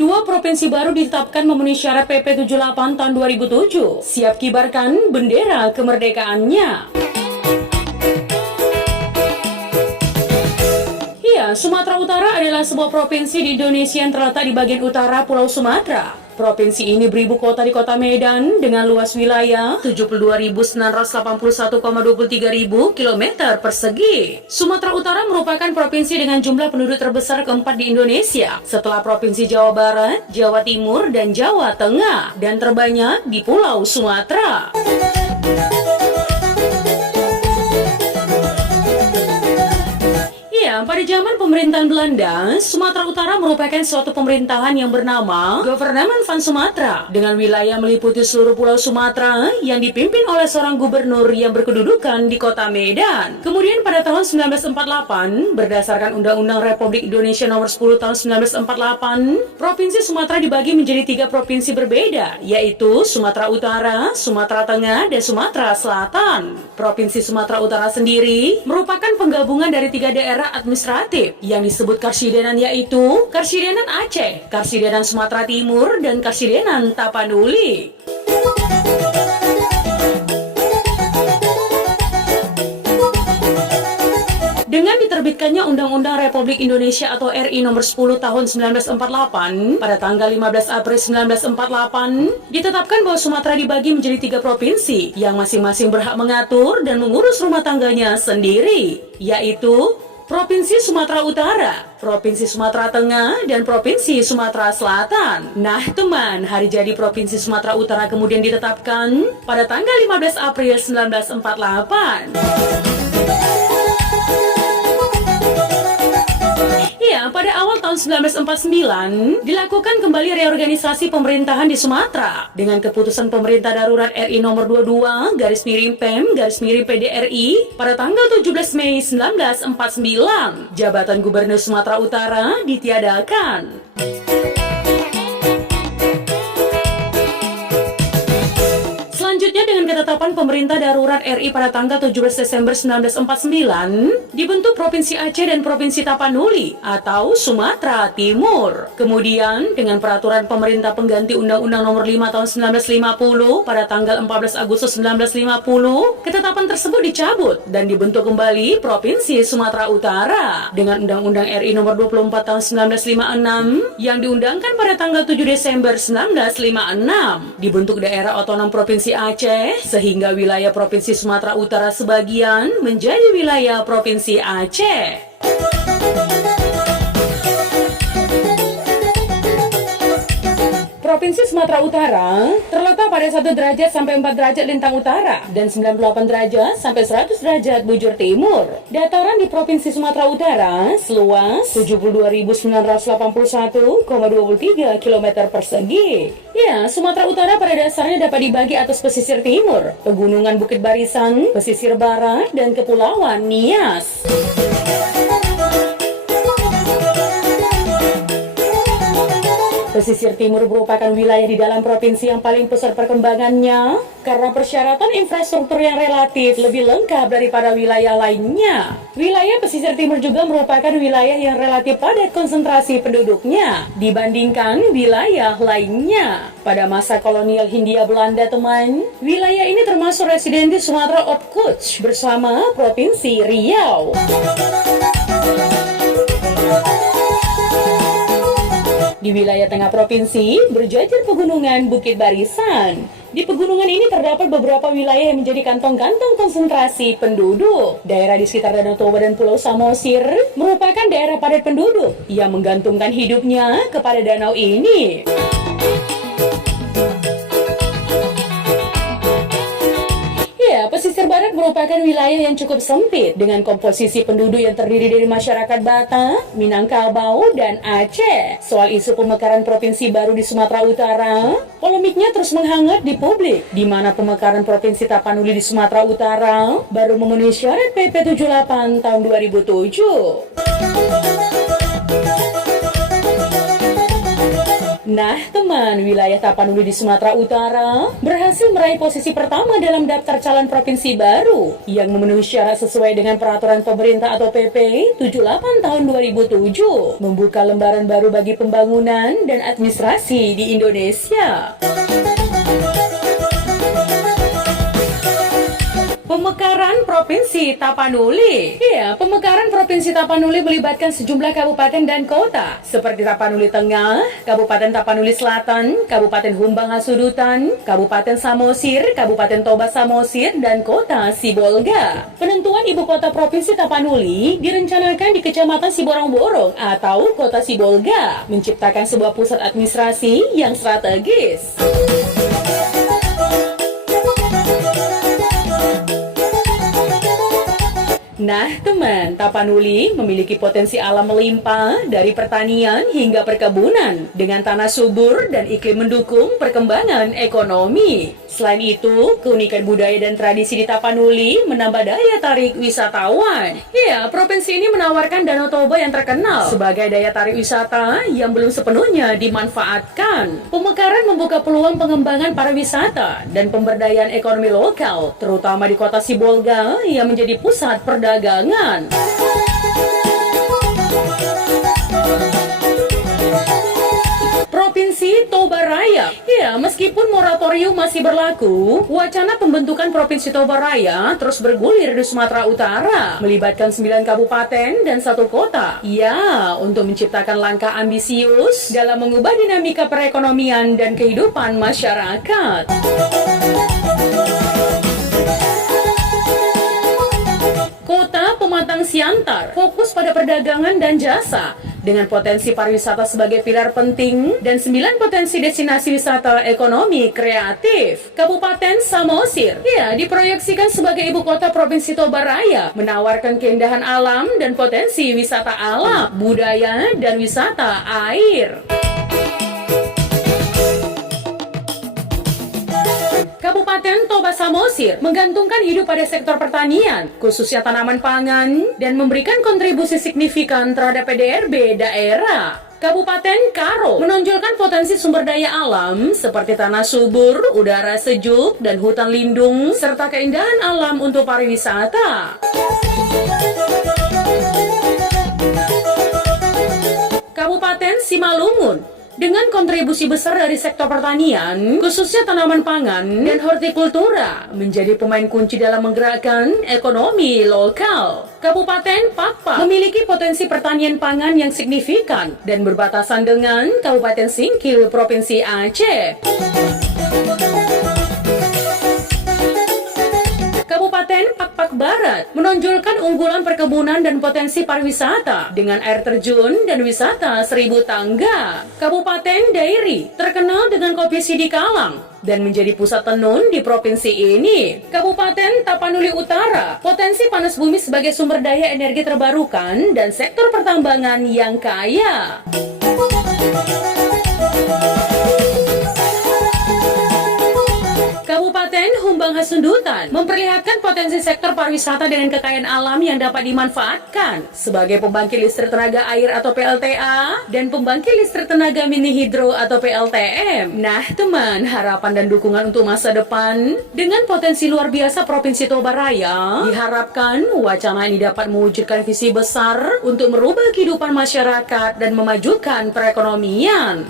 Dua provinsi baru ditetapkan memenuhi syarat PP 78 tahun 2007. Siap kibarkan bendera kemerdekaannya. Ya, Sumatera Utara adalah sebuah provinsi di Indonesia yang terletak di bagian utara Pulau Sumatera. Provinsi ini beribu kota di kota Medan dengan luas wilayah 72.981,23 km persegi. Sumatera Utara merupakan provinsi dengan jumlah penduduk terbesar keempat di Indonesia setelah Provinsi Jawa Barat, Jawa Timur, dan Jawa Tengah, dan terbanyak di Pulau Sumatera. Pada zaman pemerintahan Belanda, Sumatera Utara merupakan suatu pemerintahan yang bernama Government van Sumatra dengan wilayah meliputi seluruh pulau Sumatera yang dipimpin oleh seorang gubernur yang berkedudukan di kota Medan. Kemudian pada tahun 1948, berdasarkan Undang-Undang Republik Indonesia Nomor 10 tahun 1948, Provinsi Sumatera dibagi menjadi 3 provinsi berbeda, yaitu Sumatera Utara, Sumatera Tengah, dan Sumatera Selatan. Provinsi Sumatera Utara sendiri merupakan penggabungan dari 3 daerah administratif yang disebut Karsidenan, yaitu Karsidenan Aceh, Karsidenan Sumatera Timur, dan Karsidenan Tapanuli. Dengan diterbitkannya Undang-Undang Republik Indonesia atau RI Nomor 10 Tahun 1948 pada tanggal 15 April 1948, ditetapkan bahwa Sumatera dibagi menjadi 3 provinsi yang masing-masing berhak mengatur dan mengurus rumah tangganya sendiri, yaitu Provinsi Sumatera Utara, Provinsi Sumatera Tengah, dan Provinsi Sumatera Selatan. Nah teman, hari jadi Provinsi Sumatera Utara kemudian ditetapkan pada tanggal 15 April 1948. Pada awal tahun 1949, dilakukan kembali reorganisasi pemerintahan di Sumatera dengan keputusan Pemerintah Darurat RI Nomor 22 _PEM PDRI pada tanggal 17 Mei 1949. Jabatan Gubernur Sumatera Utara ditiadakan. Selanjutnya, dengan ketetapan Pemerintah Darurat RI pada tanggal 17 Desember 1949, dibentuk Provinsi Aceh dan Provinsi Tapanuli atau Sumatera Timur. Kemudian, dengan peraturan pemerintah pengganti Undang-Undang Nomor 5 tahun 1950 pada tanggal 14 Agustus 1950, ketetapan tersebut dicabut dan dibentuk kembali Provinsi Sumatera Utara dengan Undang-Undang RI Nomor 24 tahun 1956 yang diundangkan pada tanggal 7 Desember 1956. Dibentuk Daerah Otonom Provinsi Aceh, sehingga wilayah Provinsi Sumatera Utara sebagian menjadi wilayah Provinsi Aceh. Provinsi Sumatera Utara terletak pada 1 derajat sampai 4 derajat lintang utara dan 98 derajat sampai 100 derajat bujur timur. Dataran di Provinsi Sumatera Utara seluas 72.981,23 km persegi. Ya, Sumatera Utara pada dasarnya dapat dibagi atas pesisir timur, pegunungan Bukit Barisan, pesisir barat, dan kepulauan Nias. Pesisir timur merupakan wilayah di dalam provinsi yang paling pesat perkembangannya karena persyaratan infrastruktur yang relatif lebih lengkap daripada wilayah lainnya. Wilayah pesisir timur juga merupakan wilayah yang relatif padat konsentrasi penduduknya dibandingkan wilayah lainnya. Pada masa kolonial Hindia Belanda, teman, wilayah ini termasuk residen di Sumatera Opkuts bersama Provinsi Riau. Di wilayah tengah provinsi berjajar pegunungan Bukit Barisan. Di pegunungan ini terdapat beberapa wilayah yang menjadi kantong-kantong konsentrasi penduduk. Daerah di sekitar Danau Toba dan Pulau Samosir merupakan daerah padat penduduk yang menggantungkan hidupnya kepada danau ini. Pesisir barat merupakan wilayah yang cukup sempit dengan komposisi penduduk yang terdiri dari masyarakat Batak, Minangkabau, dan Aceh. Soal isu pemekaran provinsi baru di Sumatera Utara, polemiknya terus menghangat di publik, di mana pemekaran Provinsi Tapanuli di Sumatera Utara baru memenuhi syarat PP 78 tahun 2007. Nah teman, wilayah Tapanuli di Sumatera Utara berhasil meraih posisi pertama dalam daftar calon provinsi baru yang memenuhi syarat sesuai dengan peraturan pemerintah atau PP 78 tahun 2007, membuka lembaran baru bagi pembangunan dan administrasi di Indonesia. Pemekaran Provinsi Tapanuli. Ya, pemekaran Provinsi Tapanuli melibatkan sejumlah kabupaten dan kota seperti Tapanuli Tengah, Kabupaten Tapanuli Selatan, Kabupaten Humbang Hasudutan, Kabupaten Samosir, Kabupaten Toba Samosir, dan Kota Sibolga. Penentuan ibu kota Provinsi Tapanuli direncanakan di Kecamatan Siborong-Borong atau Kota Sibolga, menciptakan sebuah pusat administrasi yang strategis. Nah teman, Tapanuli memiliki potensi alam melimpah dari pertanian hingga perkebunan dengan tanah subur dan iklim mendukung perkembangan ekonomi. Selain itu, keunikan budaya dan tradisi di Tapanuli menambah daya tarik wisatawan. Ya, provinsi ini menawarkan Danau Toba yang terkenal sebagai daya tarik wisata yang belum sepenuhnya dimanfaatkan. Pemekaran membuka peluang pengembangan pariwisata dan pemberdayaan ekonomi lokal, terutama di Kota Sibolga yang menjadi pusat perdagangan. Provinsi Toba Raya. Ya, meskipun moratorium masih berlaku, wacana pembentukan Provinsi Toba Raya terus bergulir di Sumatera Utara, melibatkan 9 kabupaten dan 1 kota. Ya, untuk menciptakan langkah ambisius dalam mengubah dinamika perekonomian dan kehidupan masyarakat. Kota Pematang Siantar fokus pada perdagangan dan jasa dengan potensi pariwisata sebagai pilar penting dan 9 potensi destinasi wisata ekonomi kreatif. Kabupaten Samosir, ya, diproyeksikan sebagai ibu kota Provinsi Toba Raya, menawarkan keindahan alam dan potensi wisata alam, budaya, dan wisata air. Kabupaten Toba Samosir menggantungkan hidup pada sektor pertanian, khususnya tanaman pangan, dan memberikan kontribusi signifikan terhadap PDRB daerah. Kabupaten Karo menonjolkan potensi sumber daya alam seperti tanah subur, udara sejuk, dan hutan lindung, serta keindahan alam untuk pariwisata. Kabupaten Simalungun dengan kontribusi besar dari sektor pertanian, khususnya tanaman pangan dan hortikultura, menjadi pemain kunci dalam menggerakkan ekonomi lokal. Kabupaten Pakpak memiliki potensi pertanian pangan yang signifikan dan berbatasan dengan Kabupaten Singkil, Provinsi Aceh. Kabupaten Pakpak Barat menonjolkan unggulan perkebunan dan potensi pariwisata dengan air terjun dan wisata 1000 tangga. Kabupaten Dairi terkenal dengan kopi Sidikalang dan menjadi pusat tenun di provinsi ini. Kabupaten Tapanuli Utara, potensi panas bumi sebagai sumber daya energi terbarukan dan sektor pertambangan yang kaya. Kabupaten Humbang Hasundutan memperlihatkan potensi sektor pariwisata dengan kekayaan alam yang dapat dimanfaatkan sebagai pembangkit listrik tenaga air atau PLTA dan pembangkit listrik tenaga mini hidro atau PLTM. Nah teman, harapan dan dukungan untuk masa depan dengan potensi luar biasa Provinsi Toba Raya, diharapkan wacana ini dapat mewujudkan visi besar untuk merubah kehidupan masyarakat dan memajukan perekonomian.